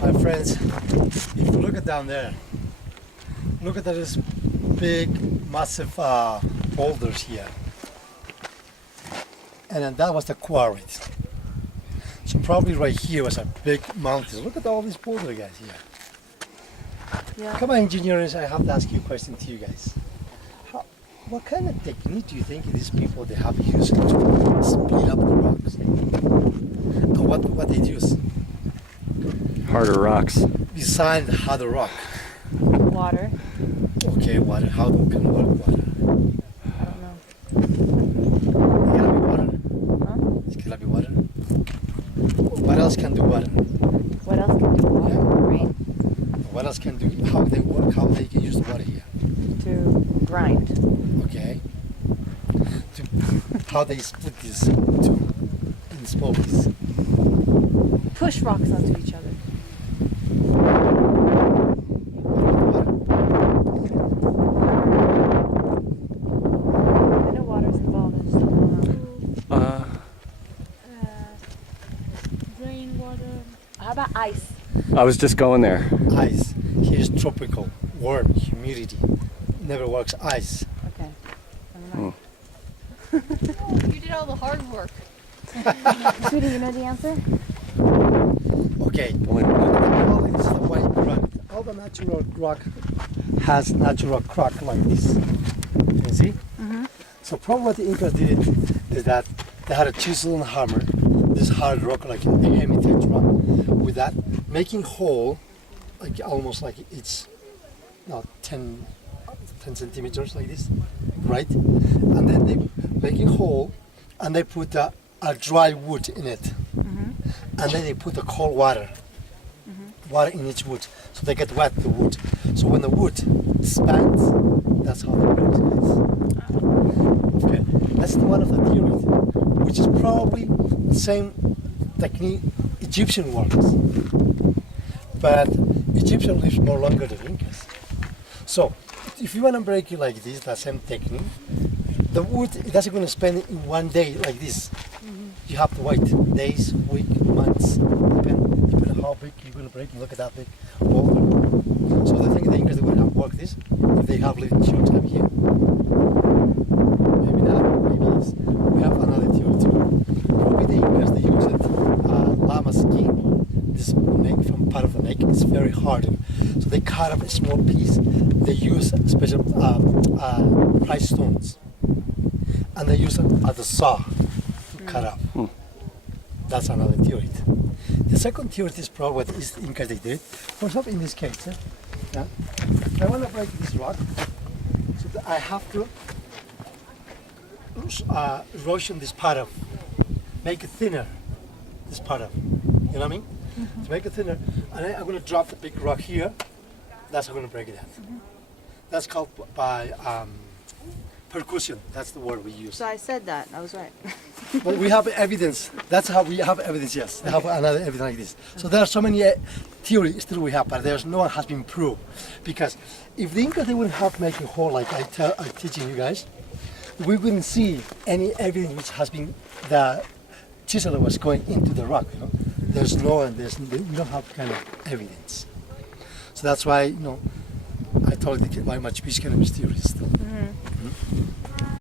My friends, if you look at down there, look at this big, massive boulders here. And then that was the quarry. So probably right here was a big mountain. Look at all these boulders, guys, here. Yeah. Come on, engineers, I have to ask you a question to you guys. What kind of technique do you think these people they have used to split up the rocks? And what they use? Harder rocks. Besides the harder rock. Water. Okay, water. How can work water? I don't know. It's gotta be water. Huh? It's gotta be water. What else can do water? What else can do water? Rain. What else can do? How they work? How they can use the water here? To grind. Okay. How they split this in small pieces. Push rocks onto each other. I know water's involved. I just don't know. Rain water. How about ice? I was just going there. Ice. Here's tropical, warm, humidity. Never works ice. Okay. Never mind. Oh, you did all the hard work. Sweetie, you know the answer? Okay. All this is the white granite. All the natural rock has natural crack like this. You see? Mm-hmm. So probably what the Incas did is that they had a chisel and hammer, this hard rock like a hematite rock, with that making hole, like almost like it's 10 centimeters like this, right? And then they making hole, and they put a dry wood in it, and then they put the cold water, water in each wood, so they get wet the wood. So when the wood expands, that's how they break it. Okay, that's one of the theories, which is probably the same technique Egyptian works, but Egyptian lives more longer than Incas. So if you want to break it like this, the same technique, the wood it doesn't going to spend it in one day like this. You have to wait days, week, months, depending how big you're going to break. Look at that big boulder. So the thing the Incas they would have worked this if they have lived short time here. Maybe not. Maybe it's, we have another theory too. Probably the Incas they used llama skin. This neck from part of the neck is very hard, so they cut up a small piece. They use special price stones, and they use it as a saw to cut up. That's another theory. The second theory is probably what is Incas they did. For example, in this case, yeah, I want to break this rock, so that I have to erosion this part of, make it thinner. This part of, you know what I mean? To make it thinner, and I'm going to drop the big rock here. That's how I'm going to break it out. That's called by percussion. That's the word we use. So I said that. I was right. But we have evidence. That's how we have evidence. Yes, they have another evidence like this. So there are so many theories still we have, but there's no one has been proved. Because if the Incas they wouldn't have making hole like I'm teaching you guys, we wouldn't see any evidence which has been the chisel was going into the rock. You know? There's no, we don't have kind of evidence. So that's why, I told you why Machu Picchu kind of mysterious still.